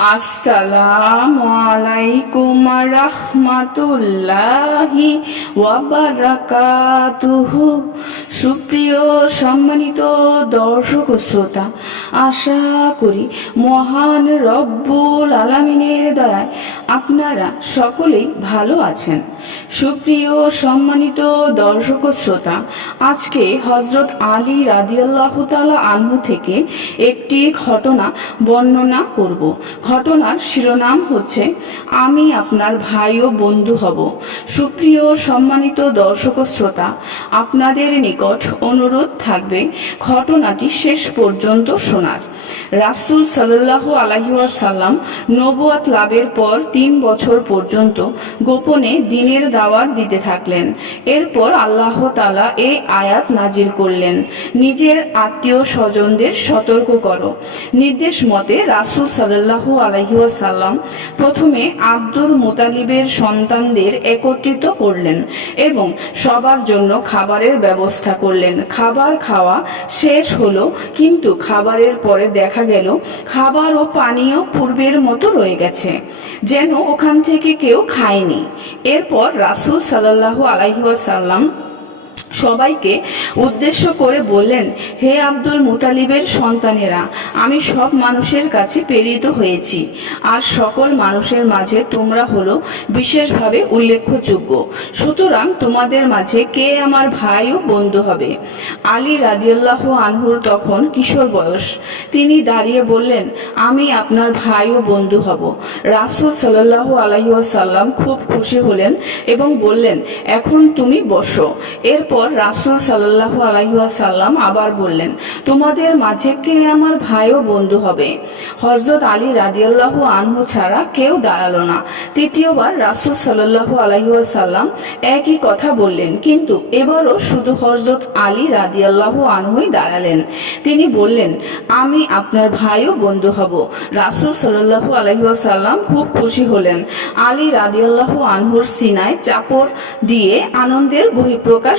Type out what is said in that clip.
আসসালামু আলাইকুম রহমাতুল্লাহি ওয়াবারাকাতুহু সুপ্রিয় সম্মানিত দর্শক শ্রোতা, আশা করি মহান রব্বুল আলামিনের দয়ায় আপনারা সকলেই ভালো আছেন। সুপ্রিয় সম্মানিত দর্শক শ্রোতা, আজকে হজরত আলী রাদিয়াল্লাহ আনহু থেকে একটি ঘটনা বর্ণনা করব। ঘটনার শিরোনাম হচ্ছে, আমি আপনার ভাই ও বন্ধু হব। সুপ্রিয় সম্মানিত দর্শক শ্রোতা, আপনাদের নিকট অনুরোধ থাকবে ঘটনাটি শেষ পর্যন্ত শোনার। রাসুল সাল্লাহ আলহিউসাল্লাম নবুয়াত লাভের পর তিন বছর পর্যন্ত গোপনে দিনের দাওয়াত দিতে থাকলেন। এরপর আল্লাহ তালা এই আয়াত নাজির করলেন, নিজের আত্মীয় স্বজনদের সতর্ক করো। নির্দেশ মতে রাসুল সাল্লাহ আলহিউসাল্লাম প্রথমে আব্দুল মুতালিবের সন্তানদের একত্রিত করলেন এবং সবার জন্য খাবারের ব্যবস্থা করলেন। খাবার খাওয়া শেষ হলো, কিন্তু খাবারের পরে দেখা গেল, খাবার ও পানীয় পূর্বের মতো রয়ে গেছে, যেন ওখান থেকে কেউ খায়নি। এরপর রাসুল সাল্লাহু আলাইসাল্লাম সবাইকে উদ্দেশ্য করে বললেন, হে আব্দুল মুতালিবের সন্তানেরা, আমি সব মানুষের কাছে প্রেরিত হয়েছি। আর সকল মানুষের মাঝে তোমরা হলো বিশেষভাবে উল্লেখযোগ্য। সুতরাং তোমাদের মাঝে কে আমার ভাই ও বন্ধু হবে? আলী রাদিয়াল্লাহ আনহুর তখন কিশোর বয়স। তিনি দাঁড়িয়ে বললেন, আমি আপনার ভাই ও বন্ধু হব। রাসুল সাল্লাহ আলহিউসাল্লাম খুব খুশি হলেন এবং বললেন, এখন তুমি বসো। এরপর রাসুল সাল্লাহ আলহিউসাল্লাম আবার বললেন, তোমাদের মাঝে কে আমার ভাই ও বন্ধু হবে? হজরত আলী রাদিয়াল্লাহ আনহু ছাড়া কেউ দাঁড়াল না। তৃতীয়বার রাসুল সাল্লাহ আলহিউসাল্লাম একই কথা বললেন, কিন্তু এবারও শুধু হজরত আলী রাদিয়াল্লাহ আনহুই দাঁড়ালেন। তিনি বললেন, আমি আপনার ভাই ও বন্ধু হব। রাসুল সাল্লাহ আলহিউসাল্লাম খুব খুশি হলেন। আলী রাদিয়াল্লাহ আনহুর সিনায় চাপড় দিয়ে আনন্দের বহিঃপ্রকাশ